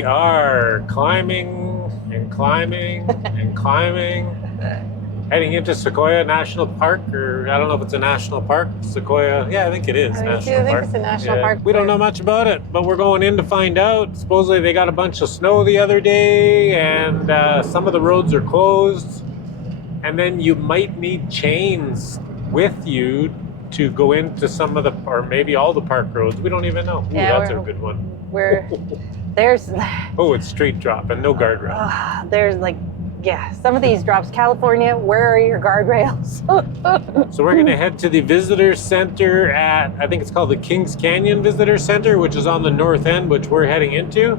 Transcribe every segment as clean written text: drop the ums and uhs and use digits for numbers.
we are climbing and climbing and climbing, heading into Sequoia National Park, or I don't know if it's a national park. Sequoia, yeah, I think it is. I think it's a national park. We don't know much about it, but we're going in to find out. Supposedly they got a bunch of snow the other day, and some of the roads are closed. And then you might need chains with you to go into some of the, or maybe all the park roads. We don't even know. Ooh, Yeah, that's a good one. There's Oh, it's straight drop and no guardrail. there's like, yeah, some of these drops. California, where are your guardrails? So we're gonna head to the visitor center at, I think it's called the Kings Canyon Visitor Center, which is on the north end, which we're heading into.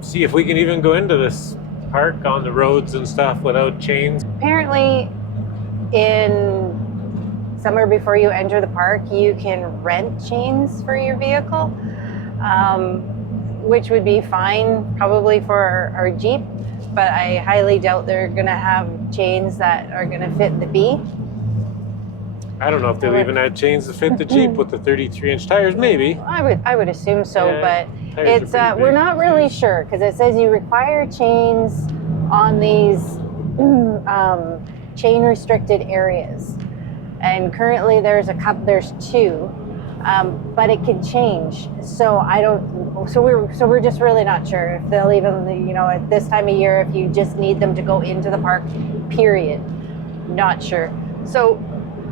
See if we can even go into this park on the roads and stuff without chains. Apparently, in somewhere before you enter the park, you can rent chains for your vehicle, which would be fine probably for our Jeep, but I highly doubt they're gonna have chains that are gonna fit the B. I don't know if they'll even have chains to fit the Jeep with the 33-inch tires, maybe. I would assume so, Yeah, but it's we're not really sure because it says you require chains on these chain restricted areas, and currently there's two, but it could change. So we're just really not sure if they'll even, you know, at this time of year, if you just need them to go into the park, period. Not sure. So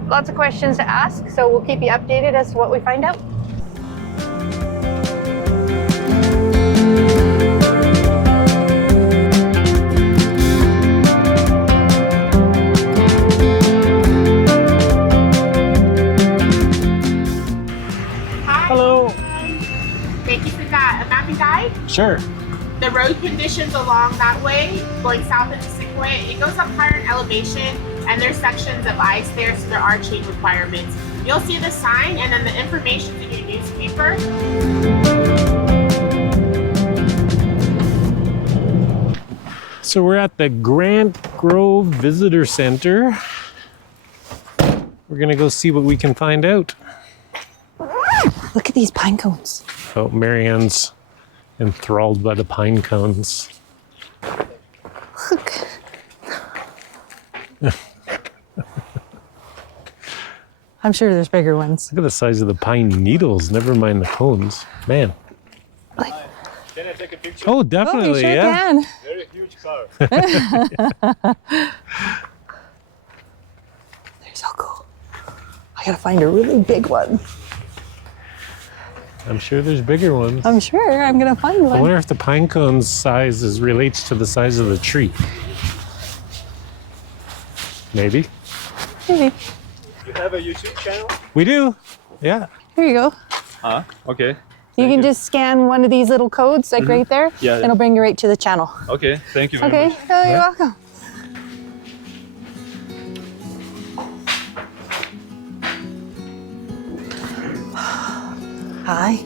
lots of questions to ask. So we'll keep you updated as to what we find out. Sure. The road conditions along that way, going south into Sequoia, it goes up higher in elevation, and there's sections of ice there, so there are chain requirements. You'll see the sign, and then the information's in your newspaper. So we're at the Grant Grove Visitor Center. We're gonna go see what we can find out. Look at these pine cones. Oh, Marianne's enthralled by the pine cones. Look. I'm sure there's bigger ones. Look at the size of the pine needles, never mind the cones. Man. Can I take a picture? Oh, definitely, sure yeah. can. Very huge car. They're so cool. I gotta find a really big one. I'm sure there's bigger ones. I'm sure I'm gonna find I one. wonder if the pine cone's size relates to the size of the tree. Maybe. Maybe. You have a YouTube channel? We do. Yeah. Here you go. Okay. You can just scan one of these little codes, like right there. Yeah. It'll bring you right to the channel. Okay, thank you very Okay. much. Oh, you're welcome. Hi.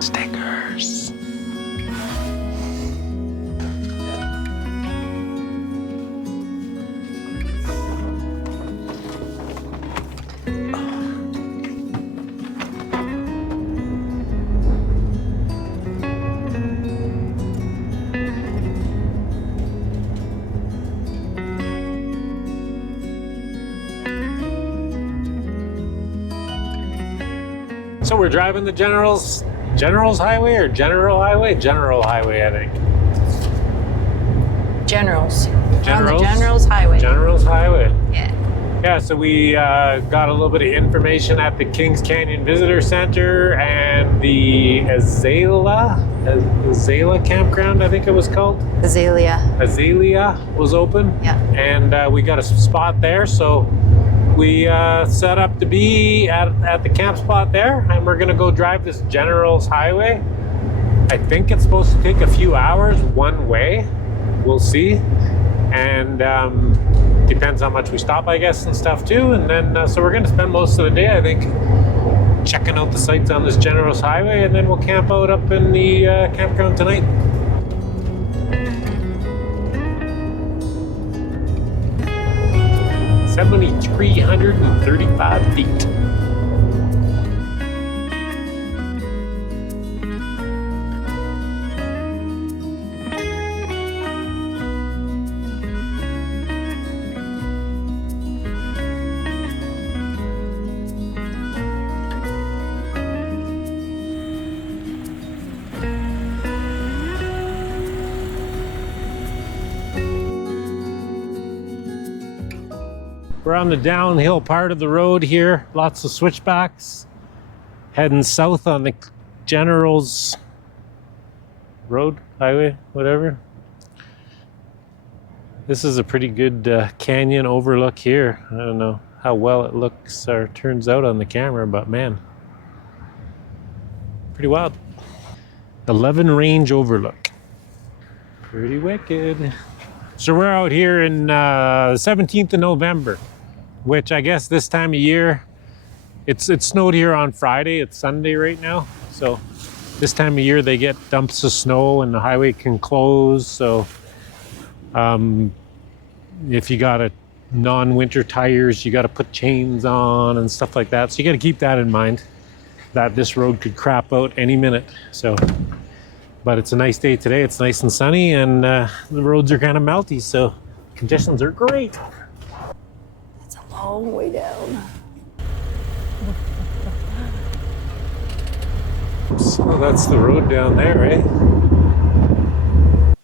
Stickers. So we're driving the General's Highway or General Highway? General Highway, I think. Generals. Generals? On the Generals Highway. General's Highway. Yeah. Yeah, so we got a little bit of information at the Kings Canyon Visitor Center and the Azalea Campground, I think it was called. Azalea. Azalea was open. Yeah. And we got a spot there, so we set up to be at the camp spot there, and we're gonna go drive this General's Highway. I think it's supposed to take a few hours one way. We'll see. And depends how much we stop, I guess, and stuff too. And then, so we're gonna spend most of the day, I think, checking out the sights on this General's Highway, and then we'll camp out up in the campground tonight. 7,335 feet. We're on the downhill part of the road here. Lots of switchbacks. Heading south on the General's road, highway, whatever. This is a pretty good canyon overlook here. I don't know how well it looks or turns out on the camera, but man, pretty wild. 11 range overlook. Pretty wicked. So we're out here in 17th of November, which I guess this time of year, it snowed here on Friday. It's Sunday right now. So this time of year they get dumps of snow and the highway can close. So if you got a non-winter tires, you got to put chains on and stuff like that. So you got to keep that in mind, that this road could crap out any minute. So, but it's a nice day today. It's nice and sunny, and the roads are kind of melty, so conditions are great. It's a long way down. So that's the road down there, right?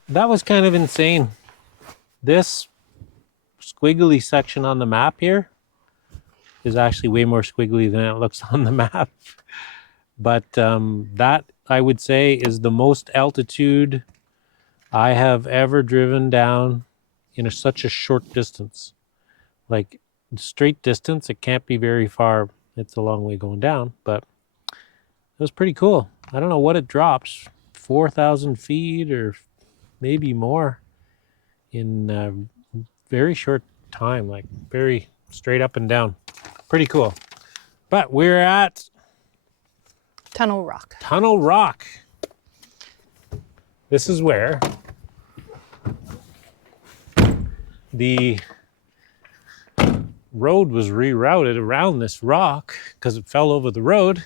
That was kind of insane. This squiggly section on the map here is actually way more squiggly than it looks on the map. But that, I would say, is the most altitude I have ever driven down in such a short distance. Like straight distance, it can't be very far. It's a long way going down, but it was pretty cool. I don't know what it drops, 4,000 feet or maybe more in very short time, like very straight up and down. Pretty cool. But we're at Tunnel Rock. Tunnel Rock. This is where the road was rerouted around this rock because it fell over the road.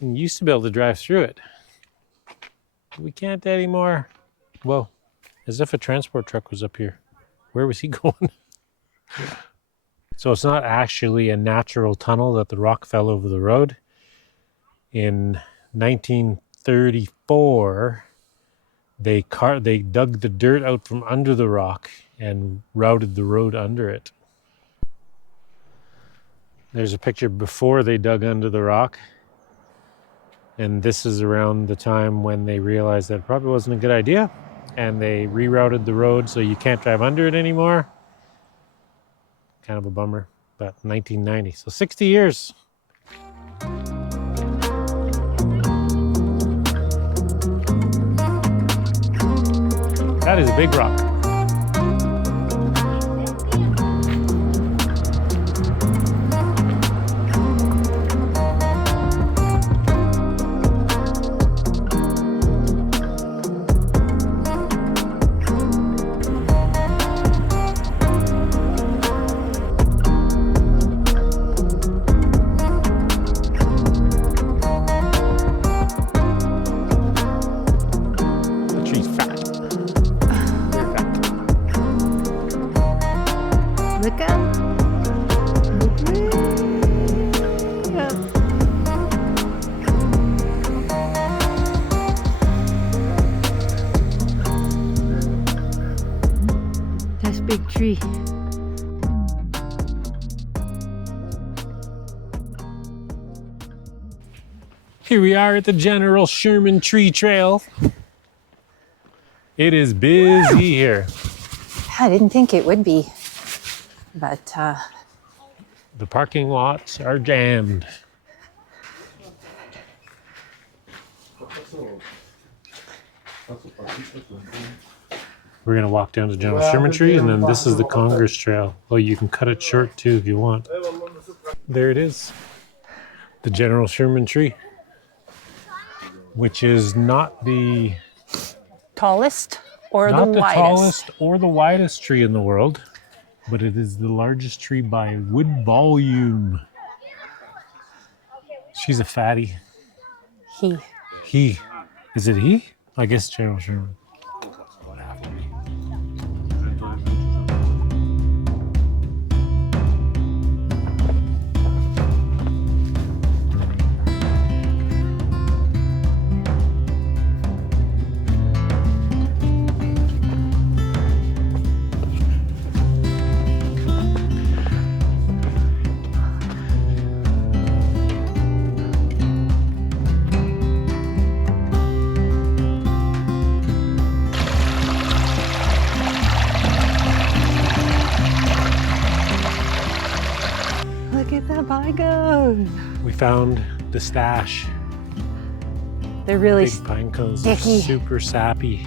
And you used to be able to drive through it. We can't anymore. Whoa, as if a transport truck was up here. Where was he going? So it's not actually a natural tunnel that the rock fell over the road. In 1934, they dug the dirt out from under the rock and routed the road under it. There's a picture before they dug under the rock. And this is around the time when they realized that it probably wasn't a good idea. And they rerouted the road so you can't drive under it anymore. Kind of a bummer, but 1990, so 60 years. That is a big rock. Look up. That's a big tree. Here we are at the General Sherman Tree Trail. It is busy here. I didn't think it would be, but The parking lots are jammed. We're gonna walk down to General Sherman Tree, and then this is the Congress Trail. Oh, you can cut it short too if you want. There it is, the General Sherman Tree, which is not the tallest or not the the widest? tallest or the widest tree in the world, but it is the largest tree by wood volume. She's a fatty. He. Is it he? I guess General Sherman. Yeah, pine cones. We found the stash. They're really Big pine cones. They're sticky. super sappy.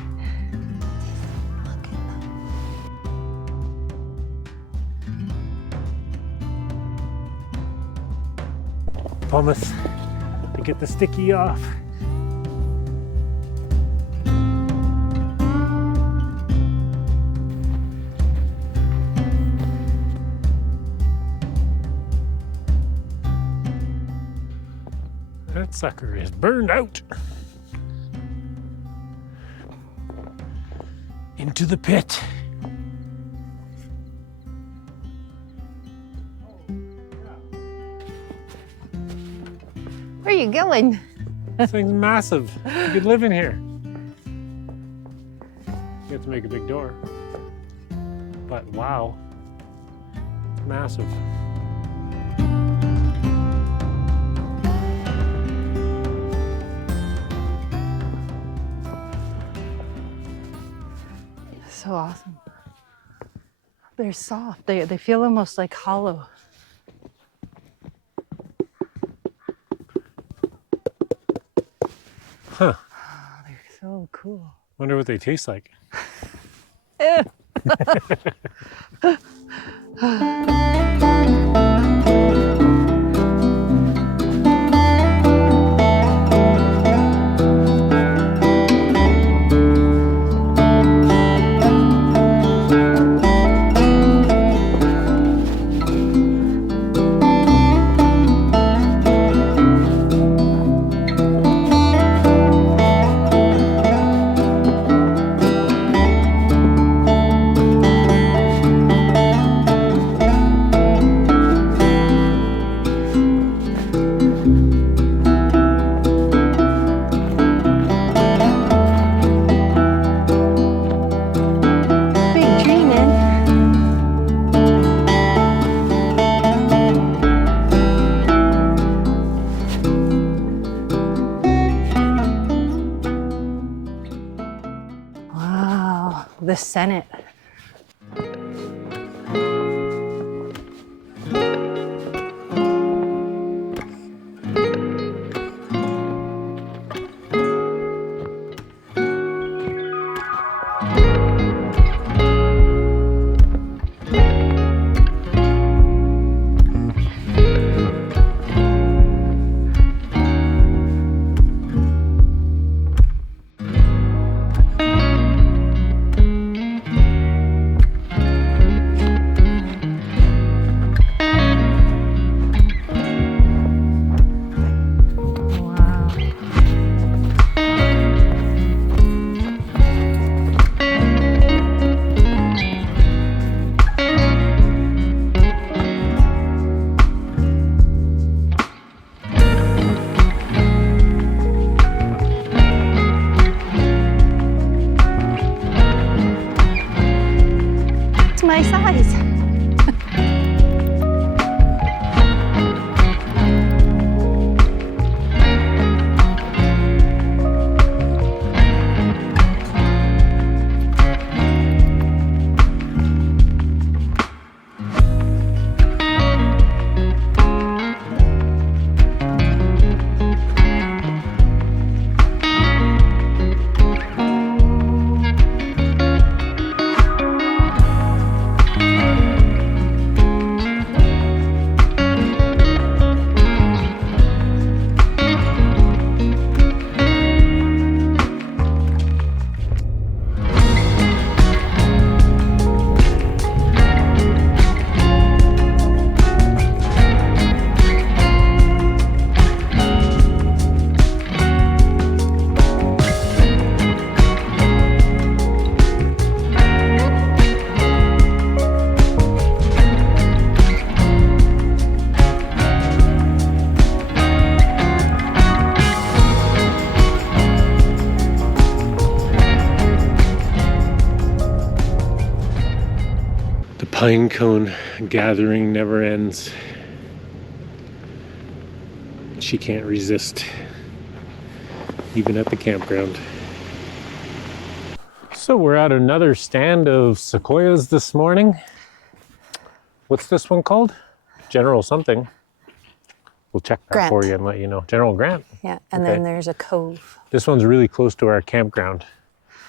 Pumice to get the sticky off. That sucker is burned out. Into the pit. Where are you going? This thing's massive. You could live in here. You have to make a big door. But wow, it's massive. So awesome. They're soft. They feel almost like hollow. Huh. Oh, they're so cool. Wonder what they taste like. Ew. Big tree, man. Wow, the Senate. Wow. It's my size. The pine cone gathering never ends. She can't resist, even at the campground. So we're at another stand of sequoias this morning. What's this one called? General something. we'll check that Grant. for you and let you know. General Grant. Yeah, and Okay. then there's a cove. This one's really close to our campground.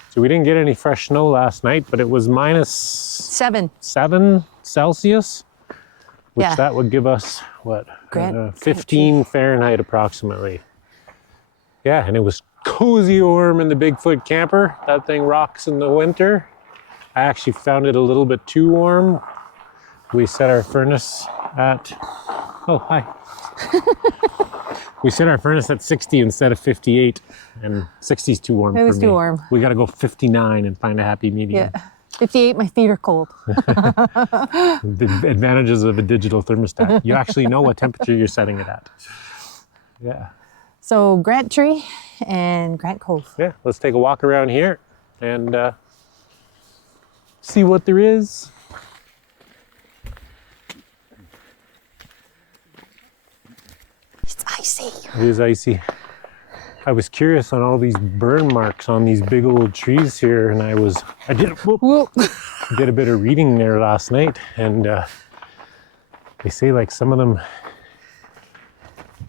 So we didn't get any fresh snow last night, but it was minus 7. 7 Celsius, which Yeah. that would give us, what, Grant, 15 Fahrenheit approximately. Yeah, and it was cozy warm in the Bigfoot camper. That thing rocks in the winter. I actually found it a little bit too warm. We set our furnace at, oh, hi. We set our furnace at 60 instead of 58, and 60 is too warm for me. It was too warm. We got to go 59 and find a happy medium. Yeah. 58, my feet are cold. The advantages of a digital thermostat. You actually know what temperature you're setting it at. Yeah. So Grant Tree and Grant Cove. Yeah, let's take a walk around here and see what there is. It's icy. It is icy. I was curious on all these burn marks on these big old trees here, and I did a bit of reading there last night, and they say like some of them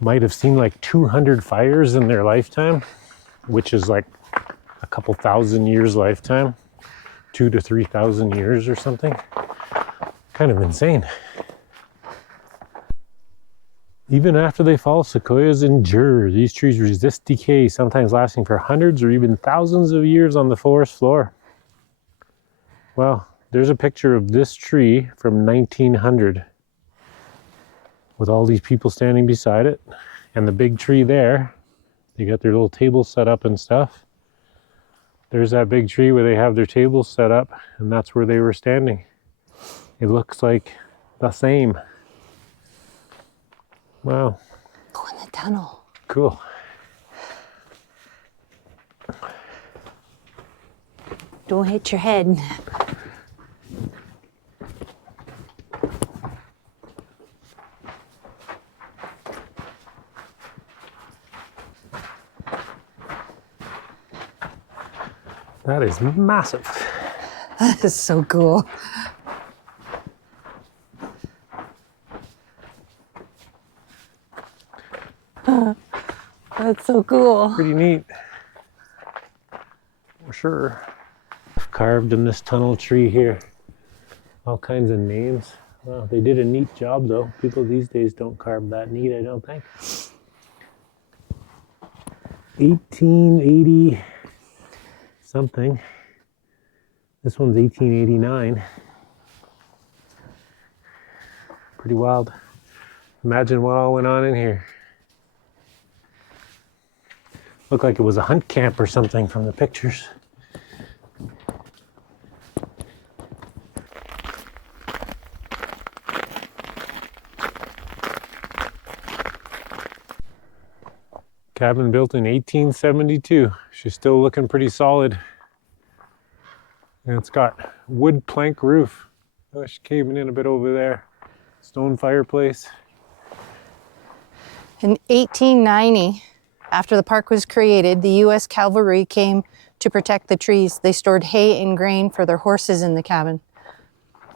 might have seen like 200 fires in their lifetime, which is like a couple thousand years lifetime, 2,000 to 3,000 years or something. Kind of insane. Even after they fall, sequoias endure. These trees resist decay, sometimes lasting for hundreds or even thousands of years on the forest floor. Well, there's a picture of this tree from 1900 with all these people standing beside it. And the big tree there, they got their little tables set up and stuff. There's that big tree where they have their tables set up, and that's where they were standing. It looks like the same. Wow. Go in the tunnel. Cool. Don't hit your head. That is massive. That is so cool. That's so cool. Pretty neat. For sure. Carved in this tunnel tree here. All kinds of names. Well, they did a neat job though. People these days don't carve that neat, I don't think. 1880 something. This one's 1889. Pretty wild. Imagine what all went on in here. Looked like it was a hunt camp or something from the pictures. Cabin built in 1872. She's still looking pretty solid. And it's got wood plank roof. Oh, she's caving in a bit over there. Stone fireplace. In 1890, after the park was created, the U.S. Cavalry came to protect the trees. They stored hay and grain for their horses in the cabin.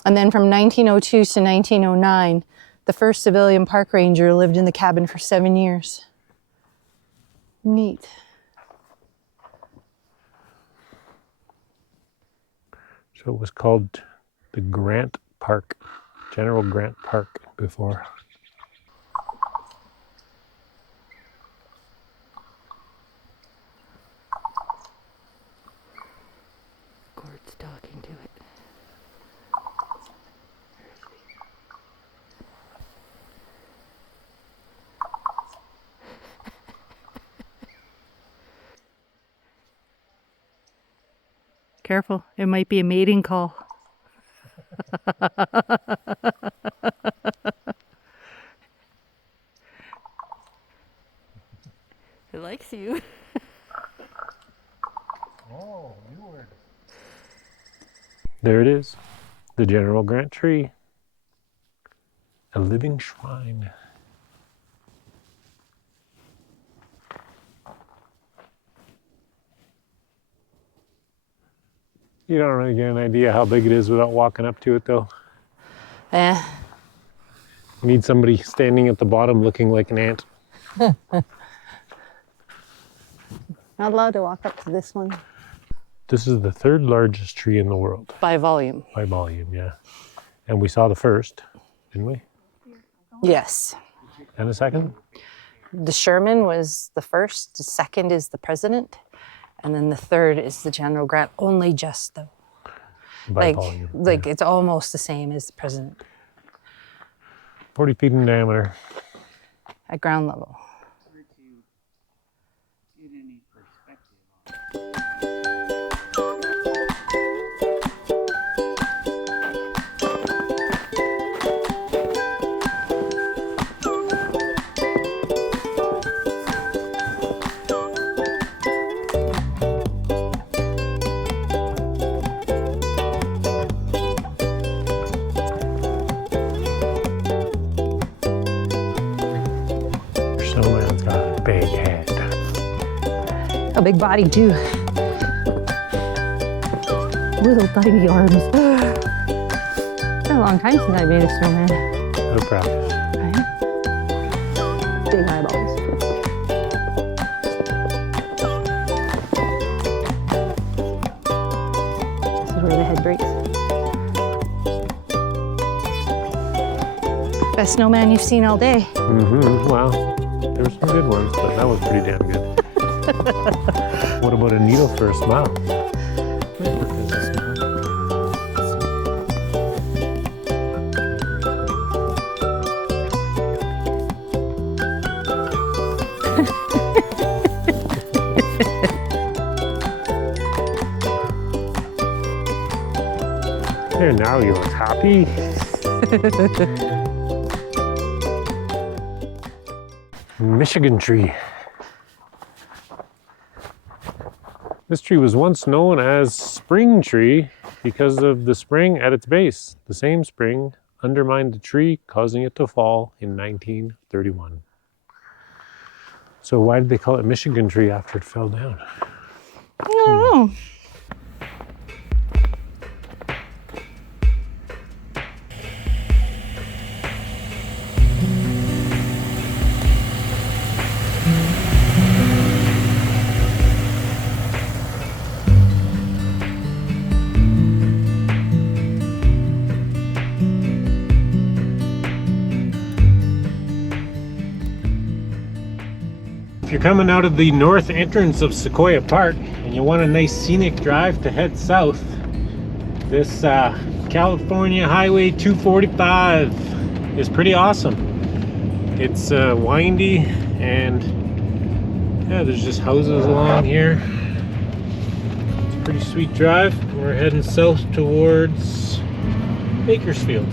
And then from 1902 to 1909, the first civilian park ranger lived in the cabin for 7 years. Neat. So it was called the Grant Park, General Grant Park before. Gord's talking to it. Careful, it might be a mating call. It likes you. Oh, you were. There it is, the General Grant tree. A living shrine. You don't really get an idea how big it is without walking up to it though. Eh. We need somebody standing at the bottom looking like an ant. Not allowed to walk up to this one. This is the third largest tree in the world. By volume. By volume, yeah. And we saw the first, didn't we? Yes. And the second? The Sherman was the first. The second is the president. And then the third is the General Grant. Only just though. By volume. Like it's almost the same as the president. 40 feet in diameter. At ground level. Snowman's got a big head. A big body too. Little tiny arms. It's been a long time since I made a snowman. No practice. Right? Big eyeballs. This is where the head breaks. Best snowman you've seen all day. Mm-hmm. Well, there were some good ones, but that was pretty damn good. What about a needle for a smile? There, now you look happy. Michigan tree. This tree was once known as spring tree because of the spring at its base. The same spring undermined the tree, causing it to fall in 1931. So why did they call it Michigan tree after it fell down? I don't know. If you're coming out of the north entrance of Sequoia Park and you want a nice scenic drive to head south, this California Highway 245 is pretty awesome. It's windy and yeah, there's just houses along here. It's a pretty sweet drive. We're heading south towards Bakersfield.